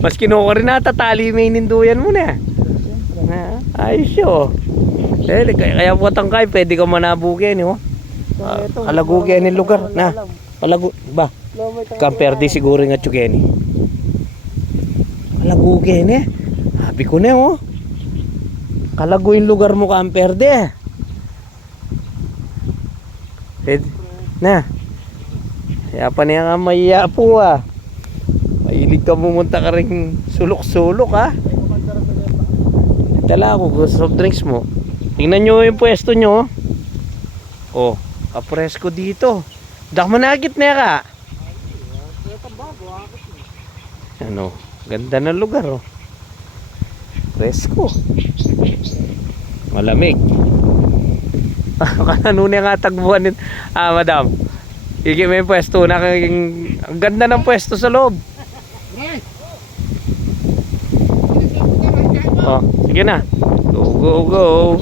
Mas kinuha rin na, tatali may ninduyan mo na. Ayos yun. Kaya po tangkay, pwede ka manabugin, oh. Kalagugyan ng lugar na. Ba? Kamperde siguro nga tsugeni. Kalagugyan eh. Sabi ko na, oh. Kalago yung lugar mo, kamperde. Na. Kaya pa niya nga maiya po, ah. Mahilig ka pumunta ka rin sulok-sulok, ah. Dala ako sa soft drinks mo. Tingnan nyo yung pwesto nyo. Oh, kapresko dito. Dak managit na ka. Ano, ganda ng lugar, oh. Presko. Malamig. Kanuna nga tagbuhan nito. Madam. Higi may pwesto na. Ang ganda ng pwesto sa loob. Oh, sige na. Go, go, go.